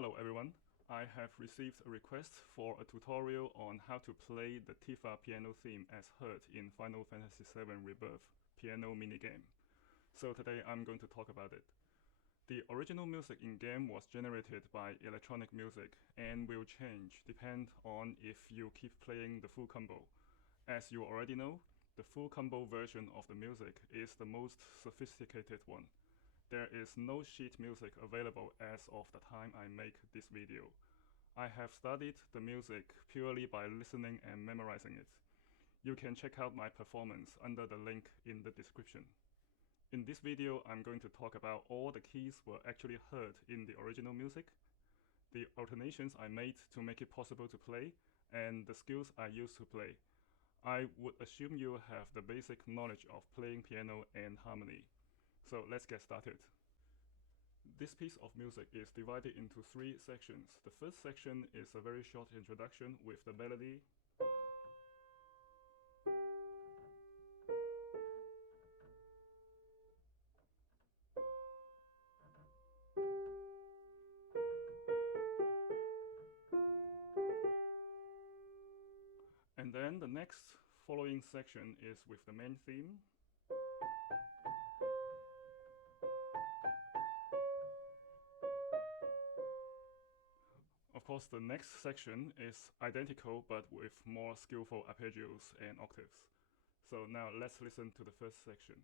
Hello everyone, I have received a request for a tutorial on how to play the Tifa piano theme as heard in Final Fantasy VII Rebirth piano minigame. So today I'm going to talk about it. The original music in-game was generated by electronic music and will change depend on if you keep playing the full combo. As you already know, the full combo version of the music is the most sophisticated one. There is no sheet music available as of the time I make this video. I have studied the music purely by listening and memorizing it. You can check out my performance under the link in the description. In this video, I'm going to talk about all the keys were actually heard in the original music, the alternations I made to make it possible to play, and the skills I used to play. I would assume you have the basic knowledge of playing piano and harmony. So let's get started. This piece of music is divided into 3 sections. The first section is a very short introduction with the melody, and then the next following section is with the main theme. Of course, the next section is identical but with more skillful arpeggios and octaves. So now let's listen to the first section.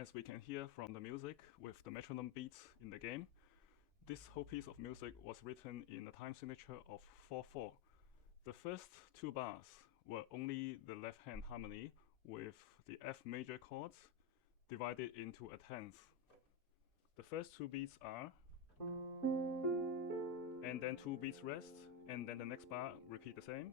As we can hear from the music with the metronome beats in the game, this whole piece of music was written in a time signature of 4/4. The first 2 bars were only the left-hand harmony with the F major chords divided into a tenth. The first 2 beats are, and then 2 beats rest, and then the next bar repeat the same.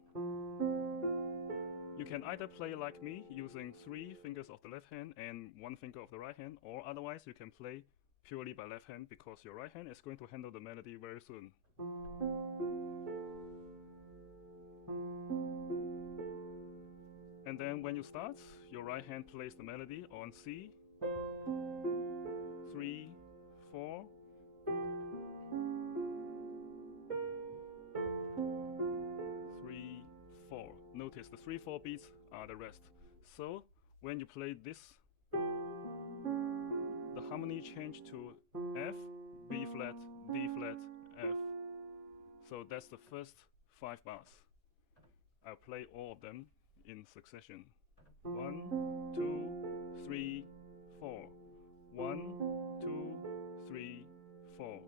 You can either play like me using 3 fingers of the left hand and 1 finger of the right hand, or otherwise you can play purely by left hand because your right hand is going to handle the melody very soon. And then when you start, your right hand plays the melody on C, 3, 4, notice the 3/4 beats are the rest. So when you play this, the harmony change to F, B flat, D flat, F. So that's the first 5 bars. I'll play all of them in succession. 1, 2, 3, 4. 1, 2, 3, 4.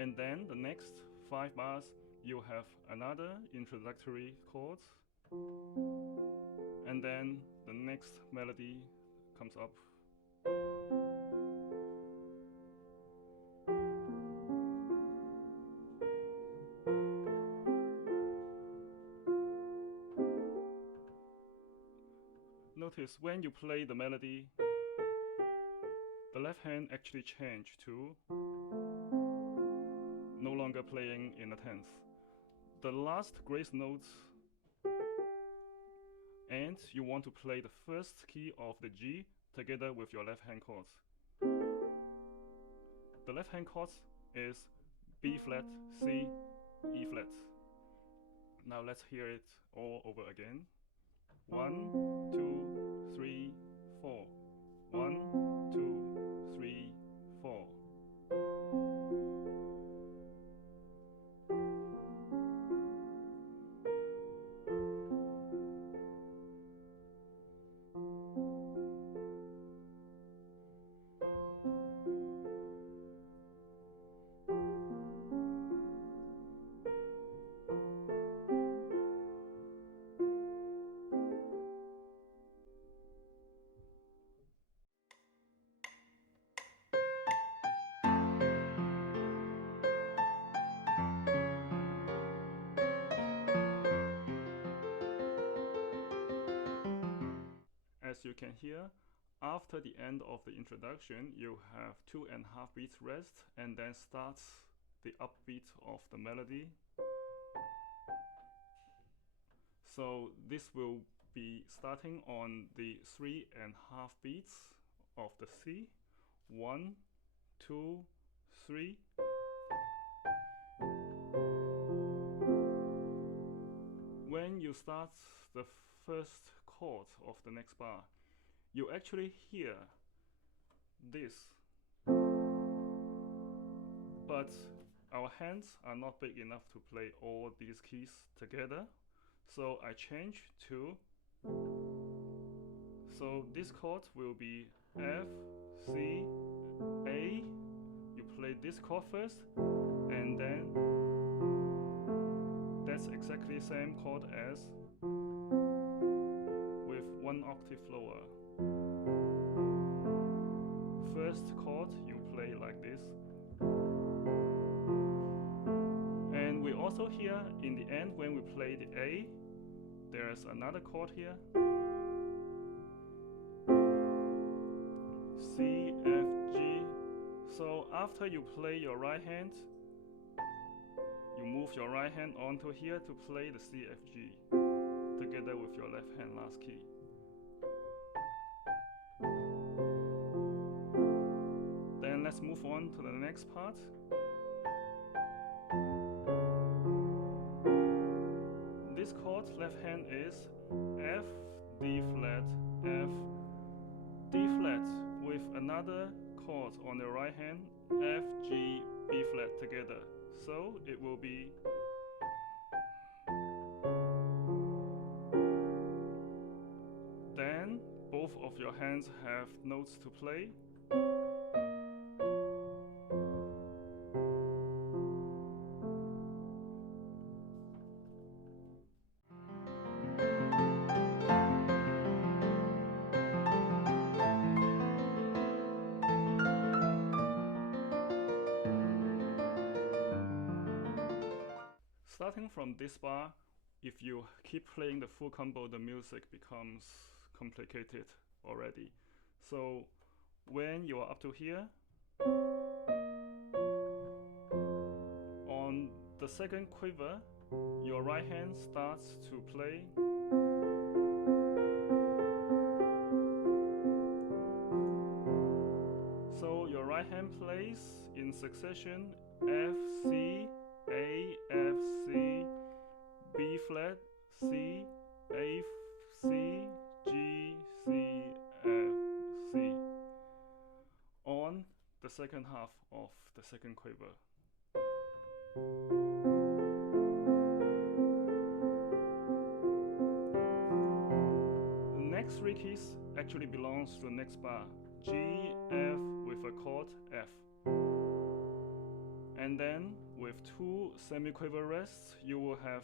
And then the next 5 bars, you have another introductory chord, and then the next melody comes up. Notice when you play the melody, the left hand actually changed to no longer playing in a tenth. The last grace note, and you want to play the first key of the G together with your left hand chords. The left hand chords is B flat, C, E flat. Now let's hear it all over again. 1, 2, 3, 4. 1, 2, 3, 4. you can hear, after the end of the introduction, you have 2.5 beats rest, and then starts the upbeat of the melody. So this will be starting on the 3.5 beats of the C. 1, 2, 3. When you start the first chord of the next bar, you actually hear this, but our hands are not big enough to play all these keys together, so I change to, so this chord will be F, C, A. You play this chord first, and then that's exactly the same chord as with 1 octave lower. First chord you play like this, and we also hear in the end when we play the A, there's another chord here, C, F, G. So after you play your right hand, you move your right hand onto here to play the C, F, G together with your left hand last key. Then let's move on to the next part. This chord left hand is F, D flat, F, D flat with another chord on the right hand, F, G, B flat together. So it will be then both of your hands have notes to play. Starting from this bar, if you keep playing the full combo, the music becomes complicated already. So when you are up to here, on the second quiver, your right hand starts to play. So your right hand plays in succession F, C, A, F, C, B flat, C, A, C, G, C, F, C on the second half of the second quiver. The next three keys actually belongs to the next bar, G, F with a chord F. And then with 2 semiquaver rests, you will have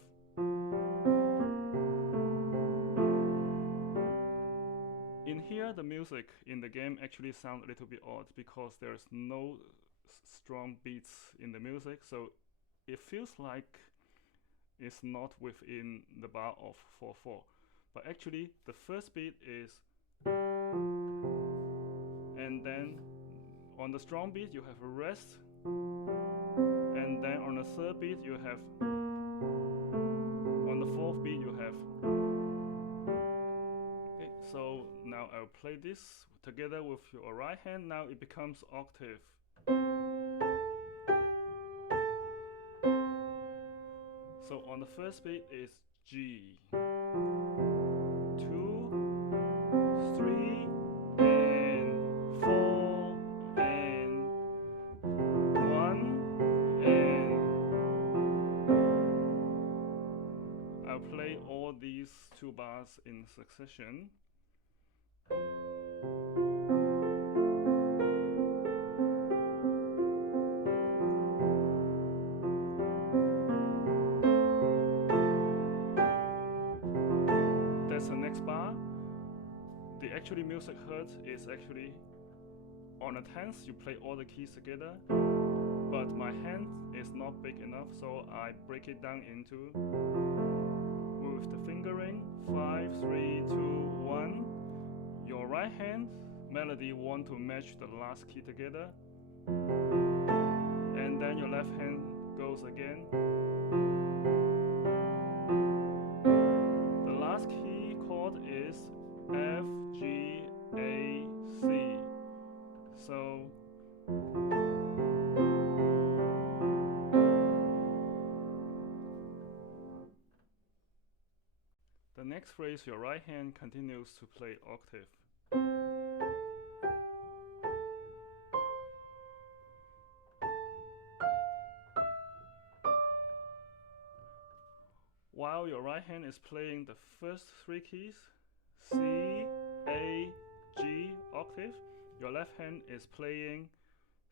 in here the music in the game actually sounds a little bit odd because there's no strong beats in the music, so it feels like it's not within the bar of 4/4. But actually the first beat is, and then on the strong beat you have a rest, and then on the third beat you have, on the fourth beat you have. Okay, so now I'll play this together with your right hand. Now it becomes octave. So on the first beat is G, 2, 3, and 4, and 1, and I'll play all these 2 bars in succession. That's the next bar. The actually music heard is actually on the 10th, you play all the keys together, but my hand is not big enough, so I break it down into, with the fingering, 5, 3, 2, 1. Your melody want to match the last key together, and then your left hand goes again. The last key chord is F, G, A, C. So the next phrase, your right hand continues to play octave. While your right hand is playing the first three keys, C, A, G octave, your left hand is playing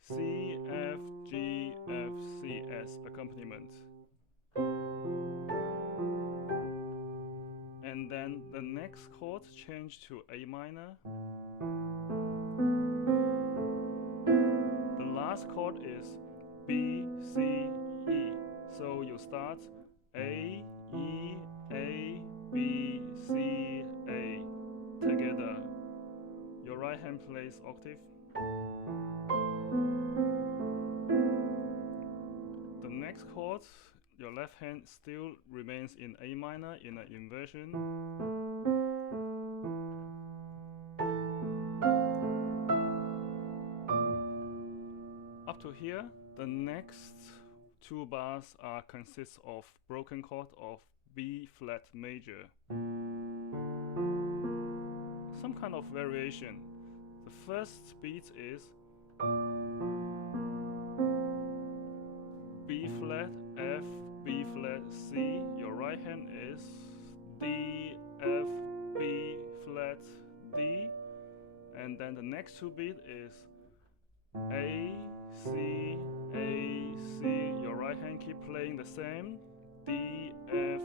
C, F, G, F, C as accompaniment. And then the next chord change to A minor. The last chord is B, C, E. So you start A, E, A, B, C, A together. Your right hand plays octave. The next chord, your left hand still remains in A minor in an inversion. Up to here, the next two bars consist of broken chord of B flat major. Some kind of variation. The first beat is B flat, F, B flat, C. Your right hand is D, F, B flat, D. And then the next two beat is A, C, A, C. Your right hand keep playing the same. D, F,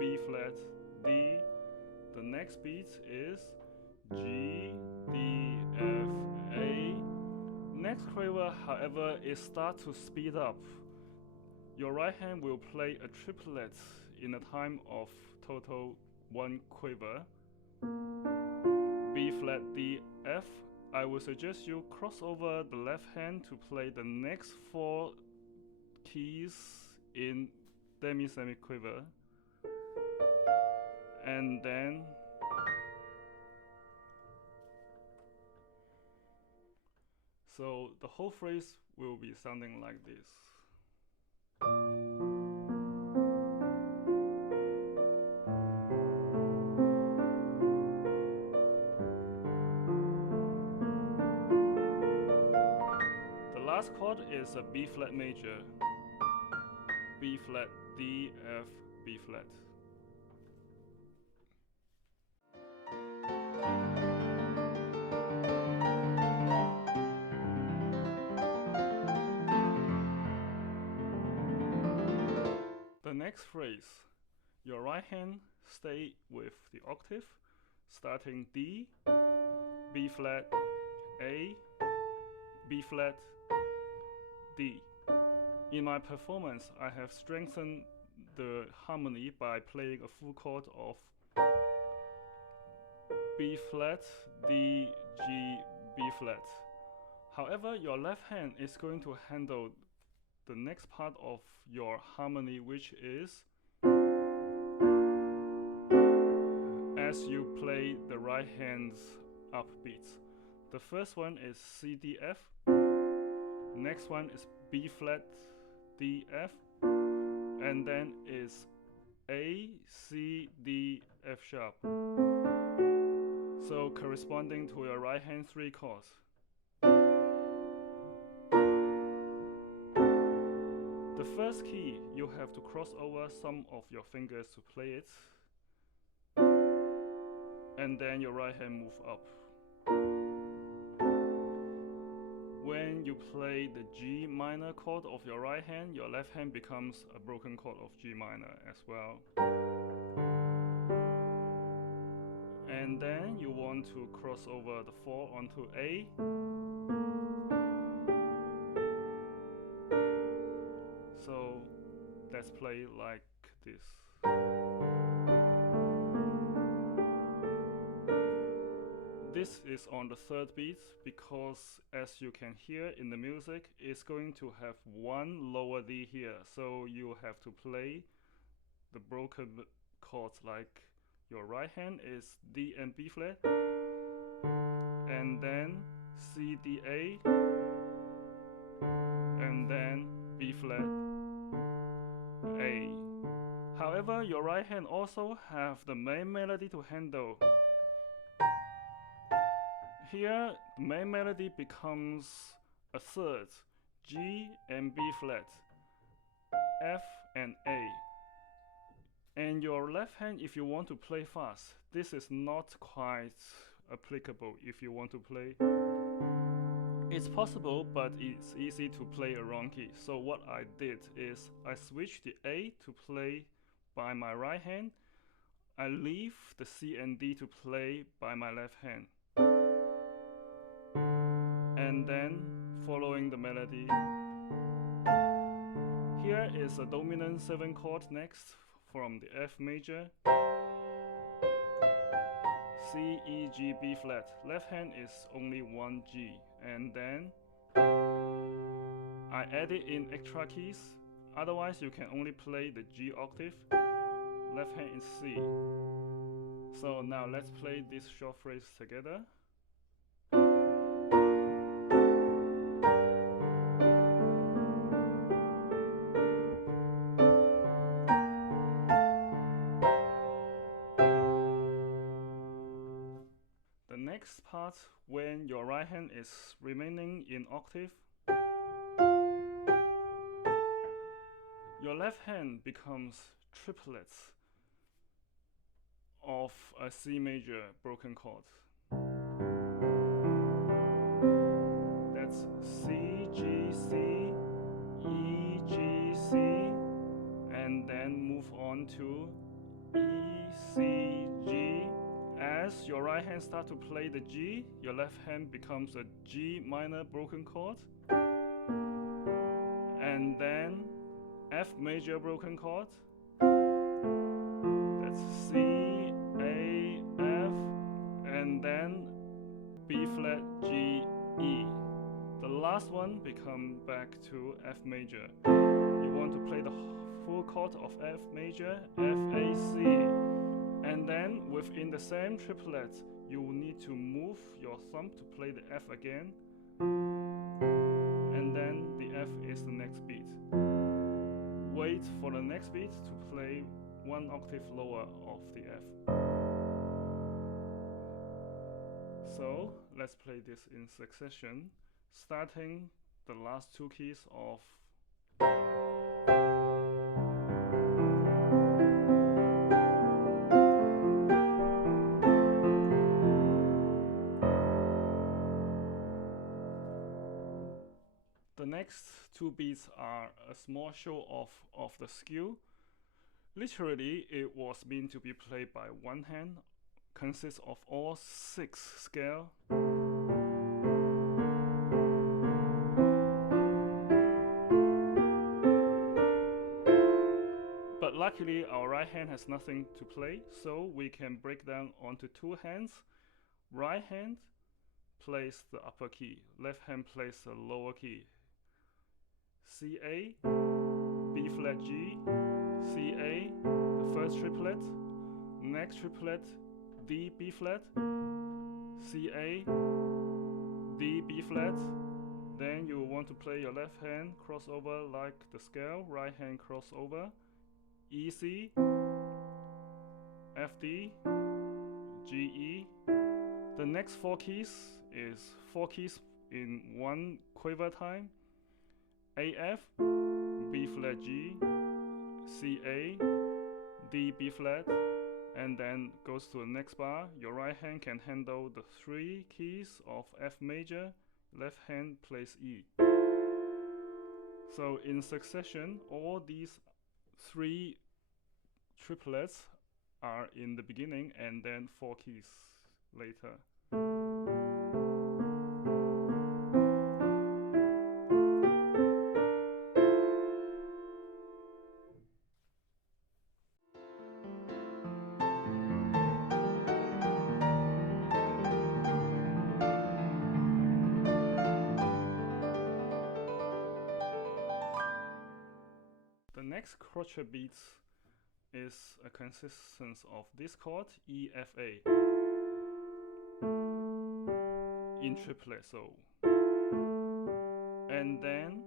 B flat, D. The next beat is G, D, F, A. Next quiver, however, it starts to speed up. Your right hand will play a triplet in a time of total 1 quiver. B flat, D, F. I would suggest you cross over the left hand to play the next 4 keys in demi-semi-quiver. And then so the whole phrase will be sounding like this. The last chord is a B flat major. B flat, D, F, B flat. The next phrase, your right hand stay with the octave, starting D, B flat, A, B flat, D. In my performance, I have strengthened the harmony by playing a full chord of B flat, D, G, B flat. However, your left hand is going to handle the next part of your harmony, which is as you play the right hand's upbeats. The first one is C, D, F. Next one is B flat, D, F. And then is A, C, D, F sharp. So corresponding to your right hand 3 chords. The first key, you have to cross over some of your fingers to play it. And then your right hand move up. When you play the G minor chord of your right hand, your left hand becomes a broken chord of G minor as well. And then you want to cross over the 4 onto A. So let's play like this. this is on the third beat because, as you can hear in the music, it's going to have one lower D here. So you have to play the broken chords like your right hand is D and B flat, and then C, D, A, and then B flat, A. However, your right hand also have the main melody to handle. Here, the main melody becomes a third, G and B flat, F and A. And your left hand, if you want to play fast, this is not quite applicable if you want to play. It's possible, but it's easy to play a wrong key. So what I did is I switched the A to play by my right hand. I leave the C and D to play by my left hand. And then following the melody. Here is a dominant 7 chord next from the F major. C, E, G, B flat. Left hand is only one G. And then I added in extra keys. Otherwise you can only play the G octave. Left hand is C. So now let's play this short phrase together. The next part, when your right hand is remaining in octave, your left hand becomes triplets of a C major broken chord. That's C, G, C, E, G, C, and then move on to E, C, G. As your right hand starts to play the G, your left hand becomes a G minor broken chord, and then F major broken chord. That's C, A, F, and then B flat, G, E. The last one become back to F major. You want to play the full chord of F major, F, A, C. And then within the same triplet, you will need to move your thumb to play the F again. And then the F is the next beat. Wait for the next beat to play one octave lower of the F. So let's play this in succession, starting the last two keys of The next two beats are a small show off of the skill. Literally, it was meant to be played by one hand, consists of all 6 scales. But luckily, our right hand has nothing to play, so we can break down onto 2 hands. Right hand plays the upper key, left hand plays the lower key. C, A, B flat, G, C, A, the first triplet, next triplet, D, B flat, C, A, D, B flat. Then you want to play your left hand crossover like the scale, right hand crossover, E, C, F, D, G, E. The next 4 keys is 4 keys in one quiver time. A, F, B flat, G, C, A, D, B flat, and then goes to the next bar. Your right hand can handle the 3 keys of F major, left hand plays E. So in succession, all these 3 triplets are in the beginning and then 4 keys later. next crochet beat is a consistence of this chord, E, F, A, in triplet, so. And then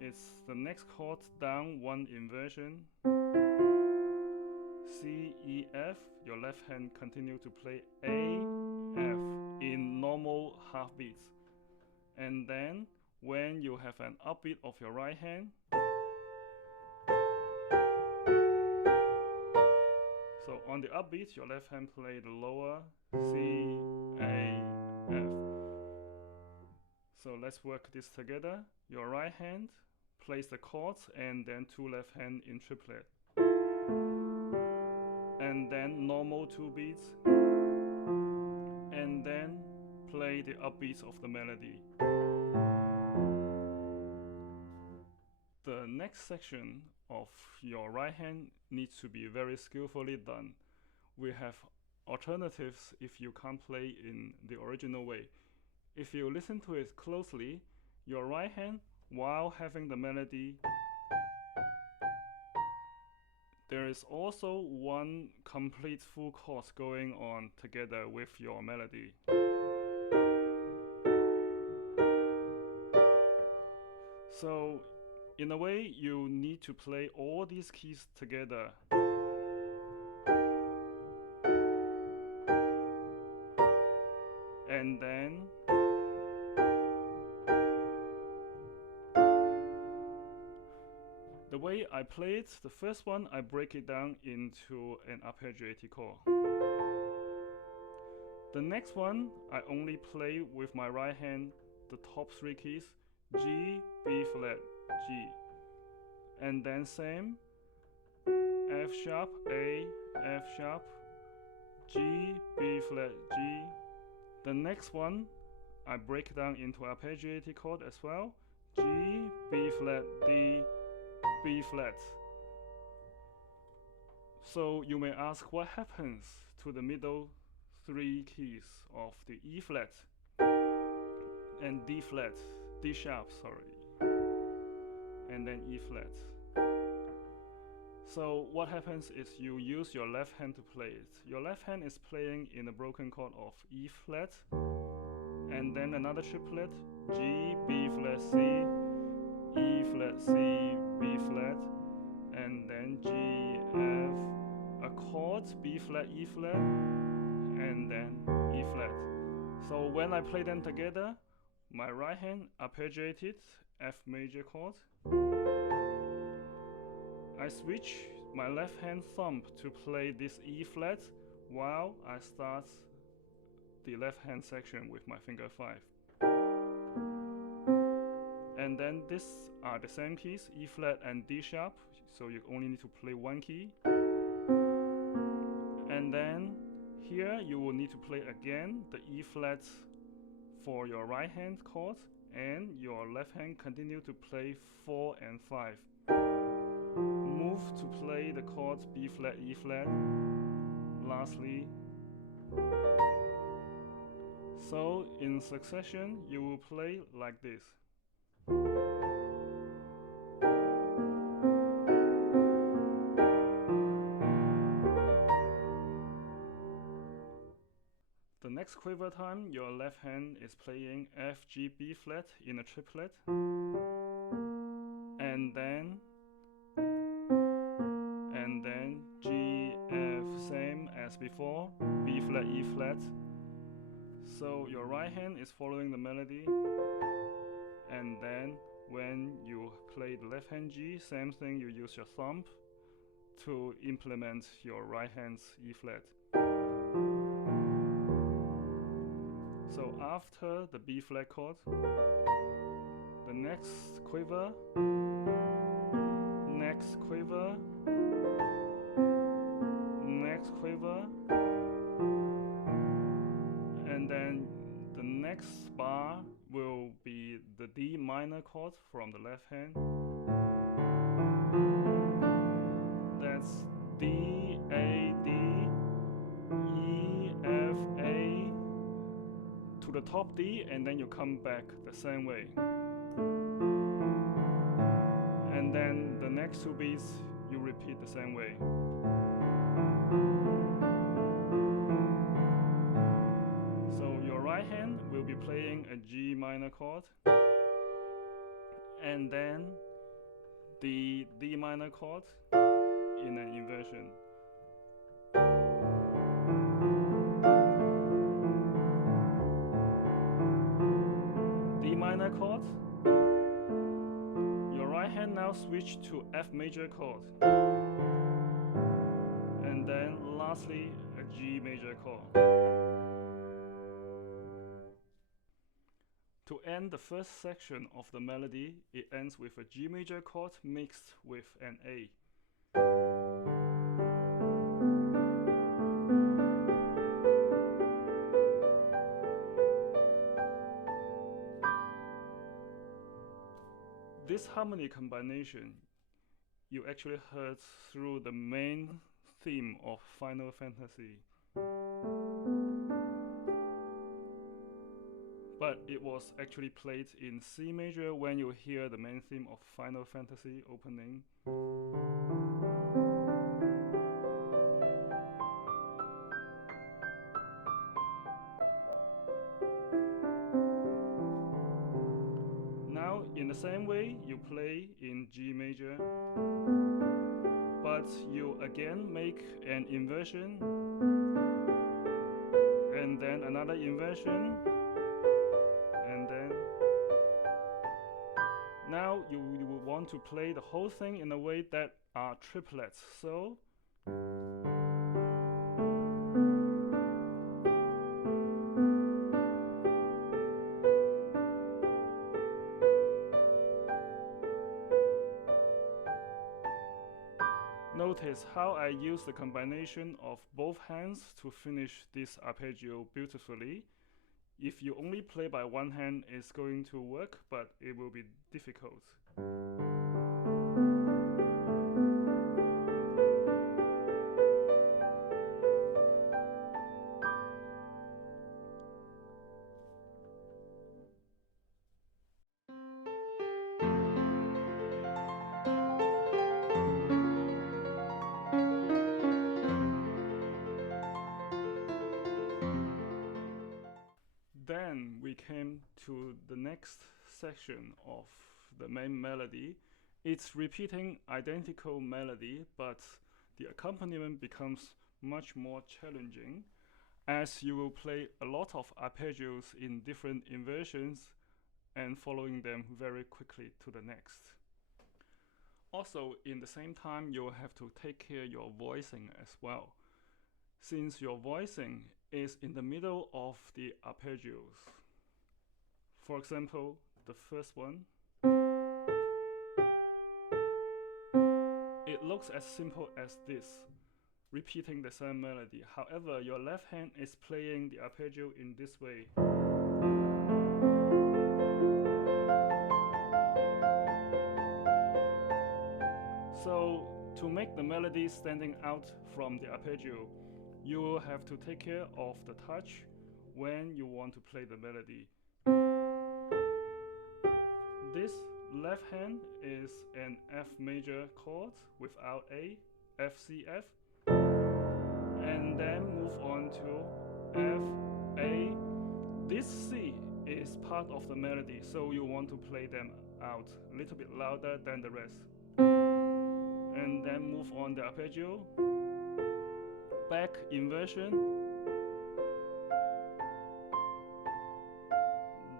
it's the next chord down one inversion, C, E, F. Your left hand continue to play A, F in normal half beats. And then when you have an upbeat of your right hand, so on the upbeat, your left hand play the lower C, A, F. So let's work this together. Your right hand plays the chords and then two left hand in triplet. And then normal two beats. And then play the upbeats of the melody. The next section of your right hand needs to be very skillfully done. We have alternatives if you can't play in the original way. If you listen to it closely, your right hand, while having the melody, there is also one complete full chord going on together with your melody. So, in a way, you need to play all these keys together. And then the way I play it, the first one, I break it down into an arpeggiated chord. The next one, I only play with my right hand the top three keys, G, B flat, G. And then same, F sharp, A, F sharp, G, B flat, G. The next one, I break down into arpeggiated chord as well, G, B flat, D, B flat. So you may ask what happens to the middle three keys of the E flat and D flat, D sharp, sorry, and then E flat. So what happens is you use your left hand to play it. Your left hand is playing in a broken chord of E flat, and then another triplet, G, B flat, C, E flat, C, B flat, and then G, F, a chord, B flat, E flat, and then E flat. So when I play them together, my right hand arpeggiated F major chord. I switch my left hand thumb to play this E flat while I start the left hand section with my finger 5. And then these are the same keys, E flat and D sharp, so you only need to play one key. And then here you will need to play again the E flat for your right hand chord, and your left hand continue to play 4 and 5. Move to play the chords B flat, E flat, lastly. So in succession you will play like this. The next quiver time, your left hand is playing F, G, B flat in a triplet, and then G, F, same as before, B flat, E flat. So your right hand is following the melody, and then when you play the left hand G, same thing, you use your thumb to implement your right hand's E flat. So after the B flat chord, the next quiver, next quiver, next quiver, and then the next bar will be the D minor chord from the left hand. That's D, A, D, E, F, A, to the top D, and then you come back the same way. And then the next next 2 beats you repeat the same way. So your right hand will be playing a G minor chord, and then the D minor chord in an inversion. D minor chord, your right hand now switch to F major chord, and then lastly a G major chord. To end the first section of the melody, it ends with a G major chord mixed with an A. This harmony combination you actually heard through the main theme of Final Fantasy. But it was actually played in C major when you hear the main theme of Final Fantasy opening. Now, in the same way, you play in G major, but you again make an inversion, and then another inversion, and then now you will want to play the whole thing in a way that are triplets. So notice how I use the combination of both hands to finish this arpeggio beautifully. If you only play by one hand, it's going to work, but it will be difficult. Then we came to the next section of the main melody. It's repeating identical melody, but the accompaniment becomes much more challenging as you will play a lot of arpeggios in different inversions and following them very quickly to the next. Also, in the same time, you'll have to take care of your voicing as well, since your voicing is in the middle of the arpeggios. For example, the first one, it looks as simple as this, repeating the same melody. However, your left hand is playing the arpeggio in this way. So, to make the melody standing out from the arpeggio, you will have to take care of the touch when you want to play the melody. This left hand is an F major chord without A, F, C, F, and then move on to F, A. This C is part of the melody, so you want to play them out a little bit louder than the rest. And then move on the arpeggio, back inversion,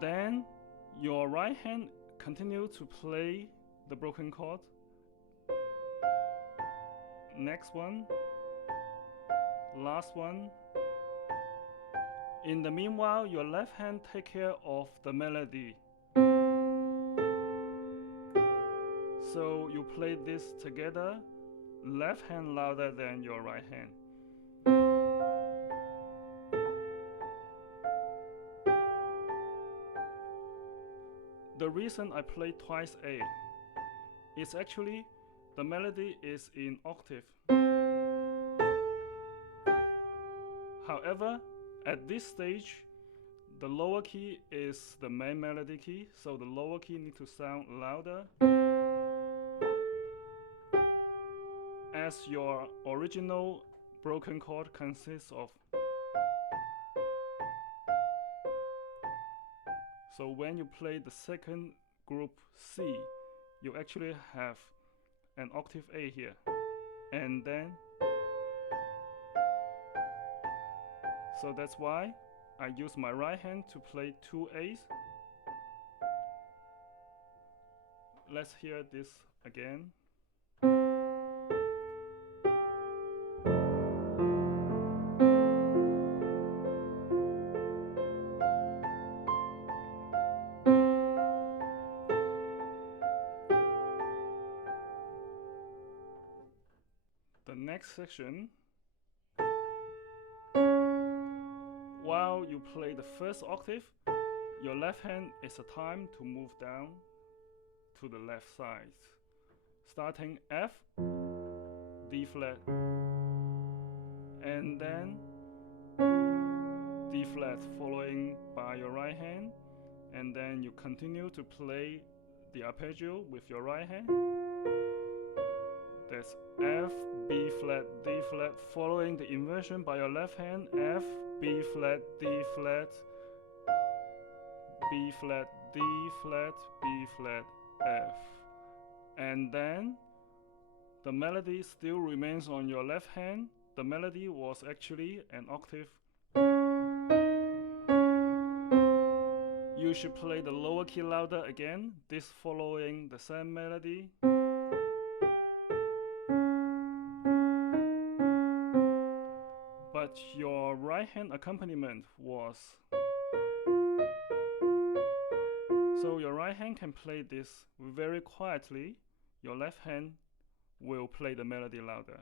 then your right hand continue to play the broken chord, next one, last one. In the meanwhile, your left hand take care of the melody. So you play this together, left hand louder than your right hand. The reason I play twice A is actually the melody is in octave. However, at this stage, the lower key is the main melody key, so the lower key needs to sound louder. as your original broken chord consists of. So when you play the second group C, you actually have an octave A here, and then so that's why I use my right hand to play two A's. Let's hear this again. The next section, while you play the first octave, your left hand is a time to move down to the left side, starting F, D flat, and then D flat following by your right hand, and then you continue to play the arpeggio with your right hand. That's F, B flat, D flat, following the inversion by your left hand, F, B flat, D flat, B flat, D flat, B flat, F. And then the melody still remains on your left hand. The melody was actually an octave. You should play the lower key louder again, this following the same melody. But your right hand accompaniment was. So your right hand can play this very quietly, your left hand will play the melody louder.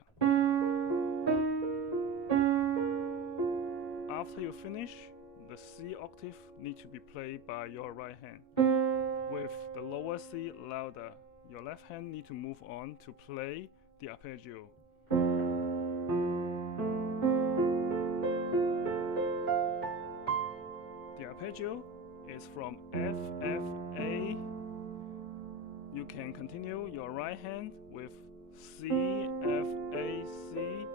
After you finish, the C octave needs to be played by your right hand. With the lower C louder, your left hand needs to move on to play the arpeggio. The arpeggio is from F, F, A. You can continue your right hand with C, F, A, C,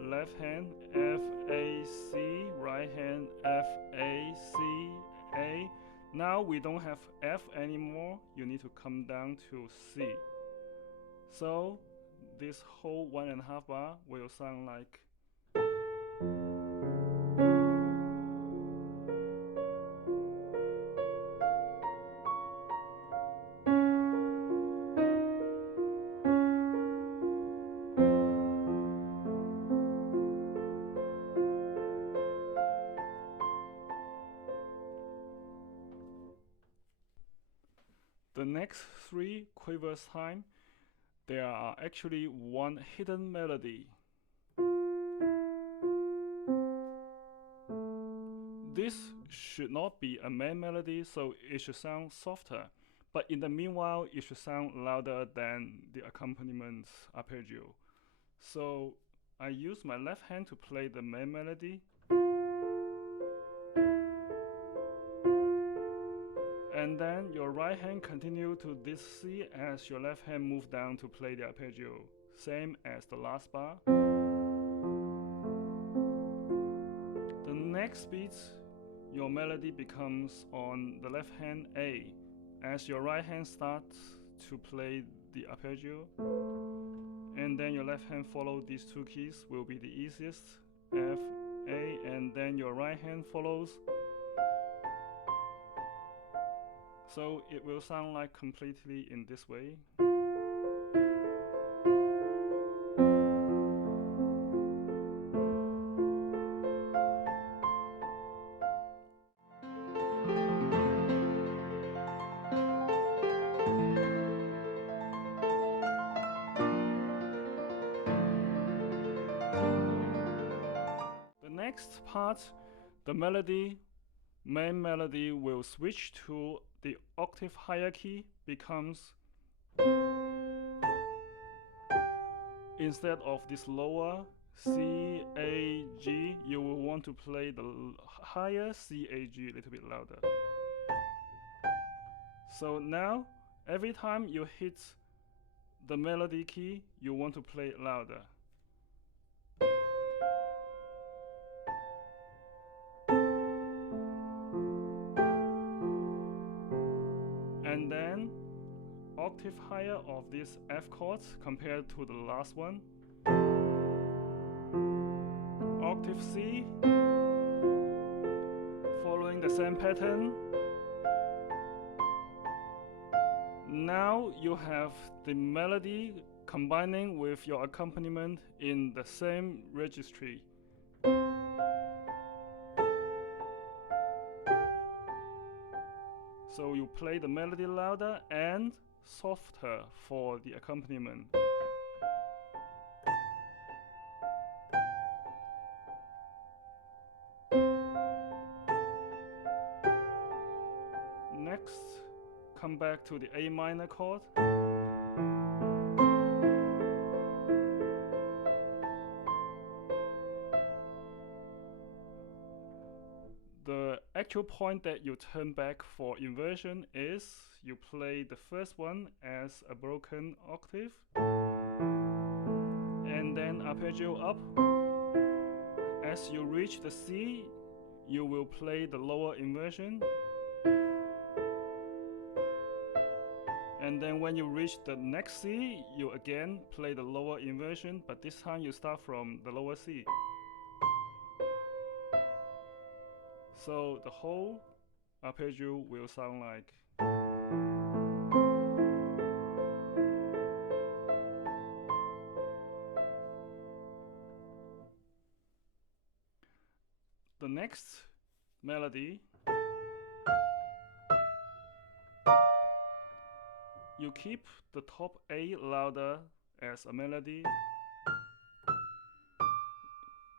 left hand F, A, C, right hand F, A, C, A. Now we don't have F anymore, you need to come down to C. So this whole 1.5 bar will sound like. The next 3 quavers time, there are actually one hidden melody. This should not be a main melody, so it should sound softer. But in the meanwhile, it should sound louder than the accompaniment arpeggio. So I use my left hand to play the main melody. And then your right hand continue to this C as your left hand move down to play the arpeggio, same as the last bar. The next beat, your melody becomes on the left hand A, as your right hand starts to play the arpeggio. And then your left hand follow these 2 keys will be the easiest, F, A, and then your right hand follows. So it will sound like completely in this way. The next part, the main melody will switch to the octave hierarchy, becomes, instead of this lower C, A, G, you will want to play the higher C, A, G a little bit louder. So now, every time you hit the melody key you want to play louder. And then octave higher of this F chord compared to the last one. Octave C, following the same pattern. Now you have the melody combining with your accompaniment in the same registry. So you play the melody louder and softer for the accompaniment. Next, come back to the A minor chord. The actual point that you turn back for inversion is you play the first one as a broken octave and then arpeggio up. As you reach the C, you will play the lower inversion. And then when you reach the next C, you again play the lower inversion, but this time you start from the lower C. So the whole arpeggio will sound like. The next melody, you keep the top A louder as a melody.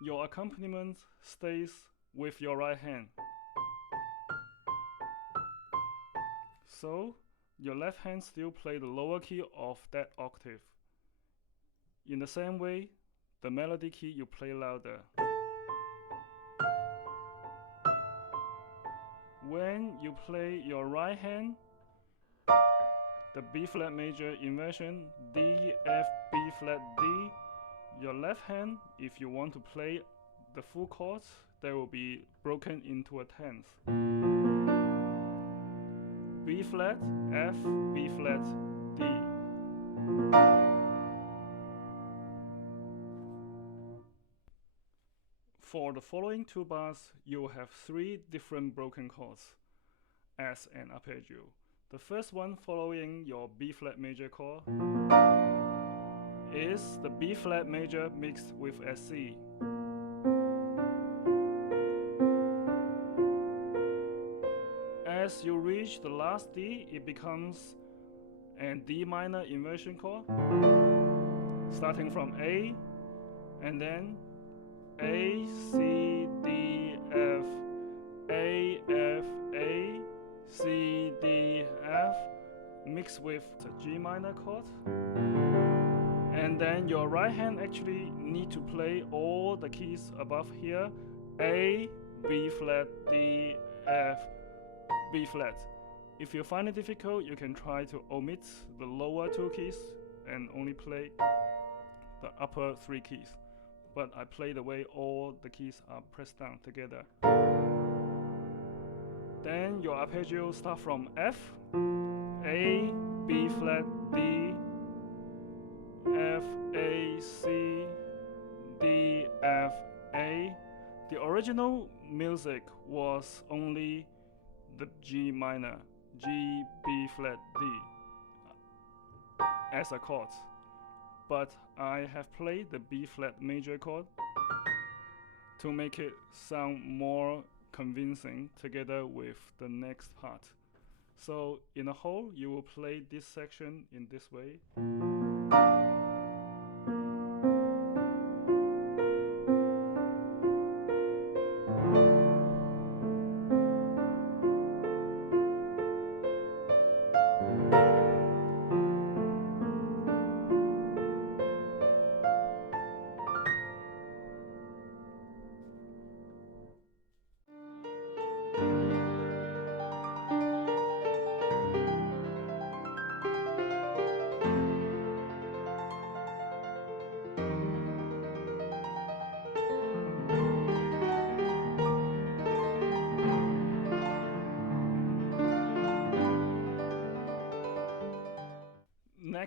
Your accompaniment stays with your right hand. So your left hand still play the lower key of that octave. In the same way, the melody key you play louder. When you play your right hand, the B flat major inversion, D, F, B flat, D, your left hand, if you want to play the full chords, they will be broken into a tenth. B flat, F, B flat, D. For the following two bars, you will have three different broken chords as an arpeggio. The first one following your B flat major chord is the B flat major mixed with a C. As you reach the last D, it becomes a D minor inversion chord, starting from A, and then A, C, D, F, A, F, A, C, D, F, mixed with the G minor chord. And then your right hand actually need to play all the keys above here, A, B flat, D, F, B flat. If you find it difficult, you can try to omit the lower two keys and only play the upper three keys. But I play the way all the keys are pressed down together. Then your arpeggio start from F, A, B flat, D, F, A, C, D, F, A. The original music was only the G minor, G, B flat, D as a chord. But I have played the B flat major chord to make it sound more convincing together with the next part. So in a whole, you will play this section in this way.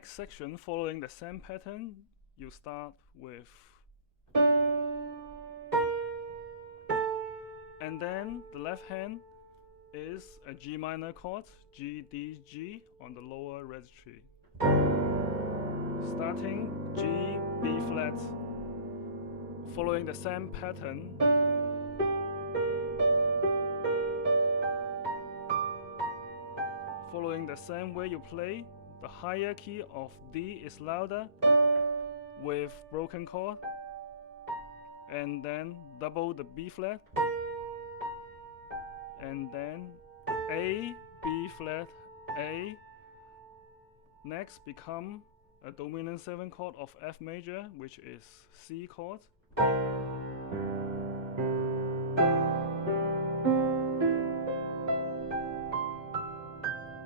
next section, following the same pattern, you start with, and then the left hand is a G minor chord, G, D, G on the lower registry. Starting G, B flat, following the same pattern. Following the same way you play, the higher key of D is louder with broken chord, and then double the B flat, and then A, B flat, A. Next become a dominant 7 chord of F major, which is C chord.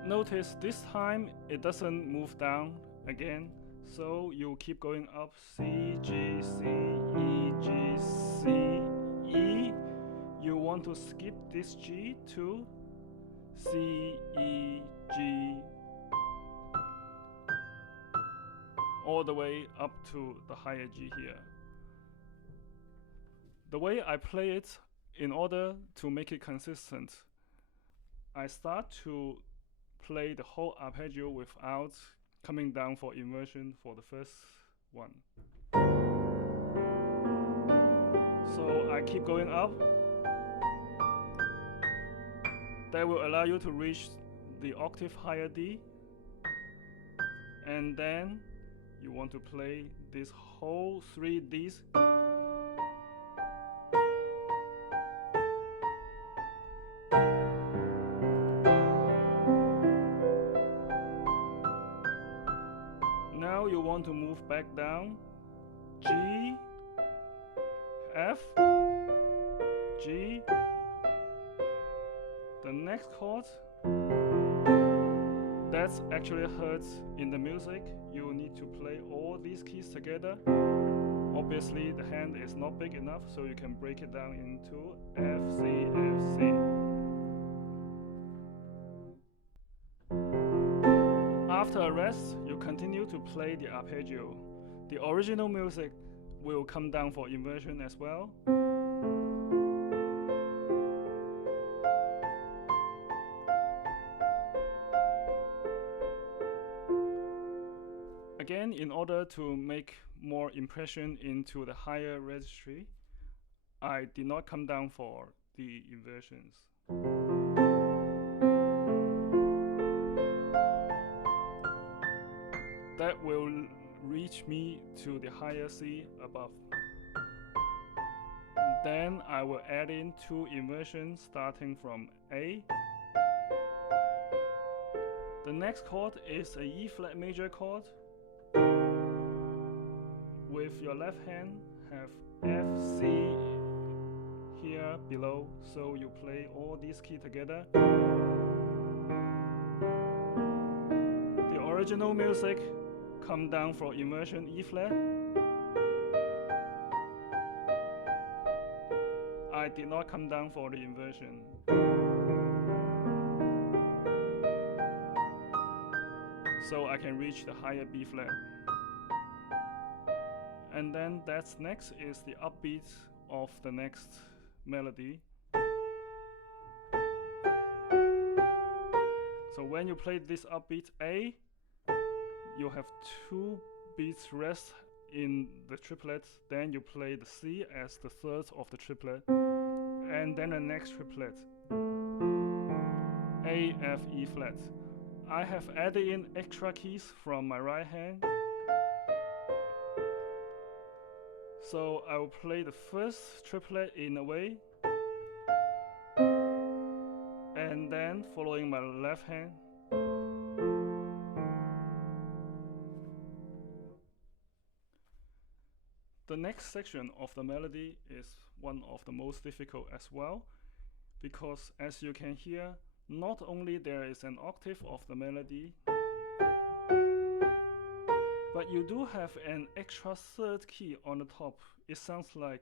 Notice this time it doesn't move down again, so you keep going up C, G, C, E, G, C, E. You want to skip this G to C, E, G, all the way up to the higher G here. The way I play it, in order to make it consistent, I start to play the whole arpeggio without coming down for inversion for the first one. So I keep going up. That will allow you to reach the octave higher D, and then you want to play this whole 3 Ds. Now you want to move back down, G, F, G. The next chord, that's actually hurts in the music. You need to play all these keys together. Obviously the hand is not big enough, so you can break it down into F, C, F, C. After a rest, you continue to play the arpeggio. The original music will come down for inversion as well. Again, in order to make more impression into the higher registry, I did not come down for the inversions. That will reach me to the higher C above. Then I will add in 2 inversions starting from A. The next chord is a E flat major chord. With your left hand, have F, C here below, so you play all these keys together. The original music come down for inversion E flat. I did not come down for the inversion. So I can reach the higher B flat. And then that's next is the upbeat of the next melody. So when you play this upbeat A, you have 2 beats rest in the triplet, then you play the C as the third of the triplet, and then the next triplet, A, F, E flat. I have added in extra keys from my right hand. So I will play the first triplet in a way, and then following my left hand. The next section of the melody is one of the most difficult as well, because as you can hear, not only there is an octave of the melody, but you do have an extra third key on the top. It sounds like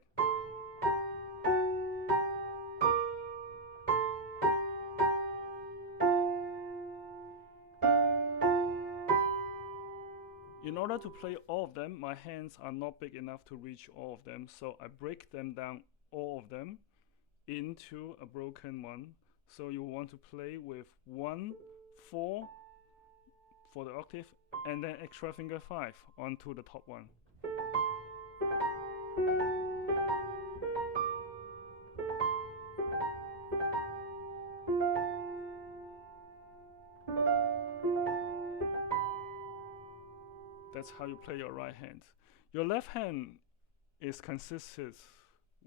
in order to play all of them, my hands are not big enough to reach all of them, so I break them down, all of them, into a broken one. So you want to play with 1, 4 for the octave, and then extra finger 5 onto the top one. That's how you play your right hand. Your left hand is consisted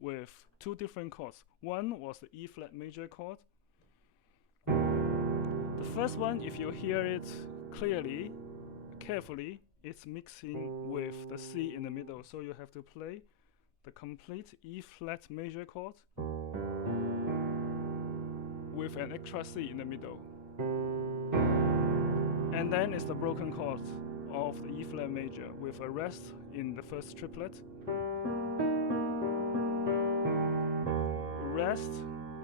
with 2 different chords. One was the E flat major chord. The first one, if you hear it clearly, carefully, it's mixing with the C in the middle. So you have to play the complete E flat major chord with an extra C in the middle. And then it's the broken chord of the E flat major with a rest in the first triplet, rest,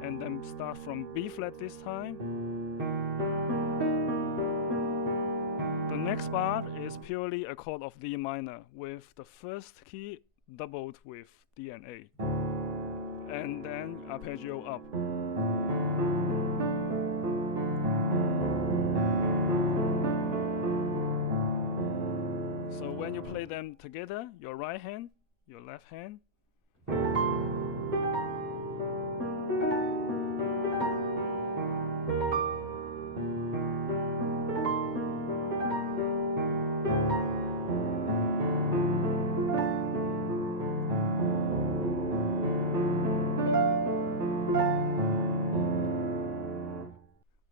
and then start from B flat this time. The next bar is purely a chord of D minor with the first key doubled with D and A, and then arpeggio up. So when you play them together, your right hand, your left hand,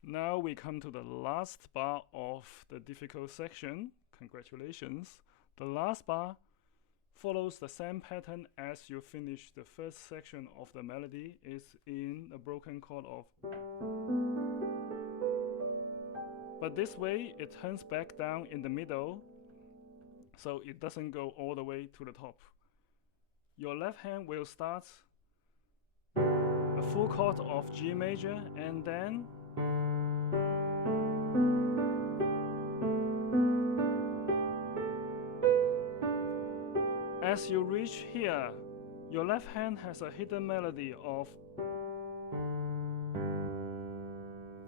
now we come to the last bar of the difficult section. Congratulations. The last bar follows the same pattern as you finish the first section of the melody. It's in a broken chord of. But this way it turns back down in the middle, so it doesn't go all the way to the top. Your left hand will start a full chord of G major, and then as you reach here, your left hand has a hidden melody of.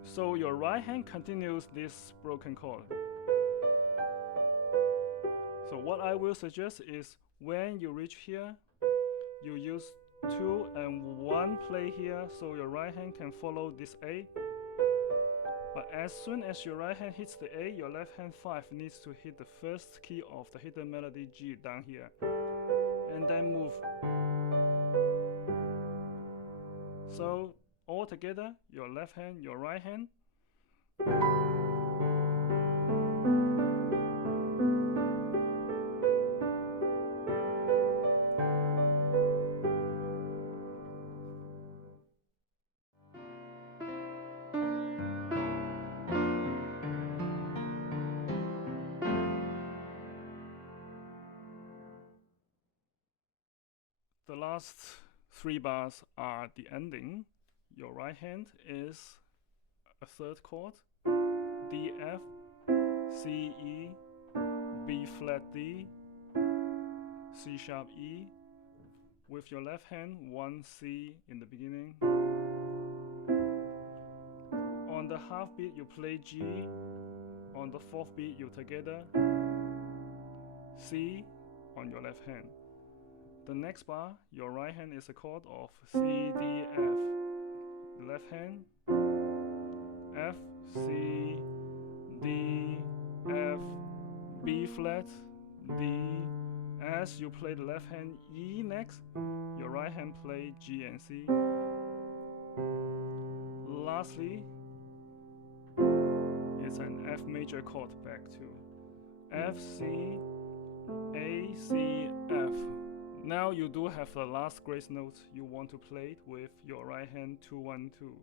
So your right hand continues this broken chord. So what I will suggest is when you reach here, you use 2 and 1 play here, so your right hand can follow this A. But as soon as your right hand hits the A, your left hand 5 needs to hit the first key of the hidden melody G down here, and then move. So all together, your left hand, your right hand. The last 3 bars are the ending. Your right hand is a third chord, D, F, C, E, B flat D, C sharp E. With your left hand, 1 C in the beginning. On the half beat, you play G. On the fourth beat, you together C on your left hand. The next bar, your right hand is a chord of C, D, F. The left hand, F, C, D, F, B flat, D. As you play the left hand E next, your right hand play G and C. Lastly, it's an F major chord back to F, C, A, C, F. Now you do have the last grace note you want to play with your right hand 2, 1, 2.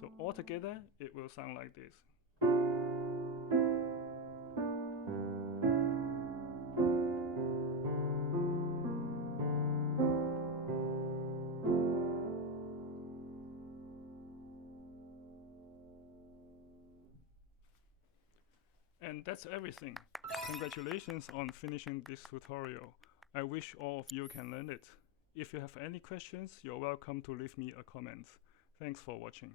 So all together, it will sound like this. And that's everything. Congratulations on finishing this tutorial. I wish all of you can learn it. If you have any questions, you're welcome to leave me a comment. Thanks for watching.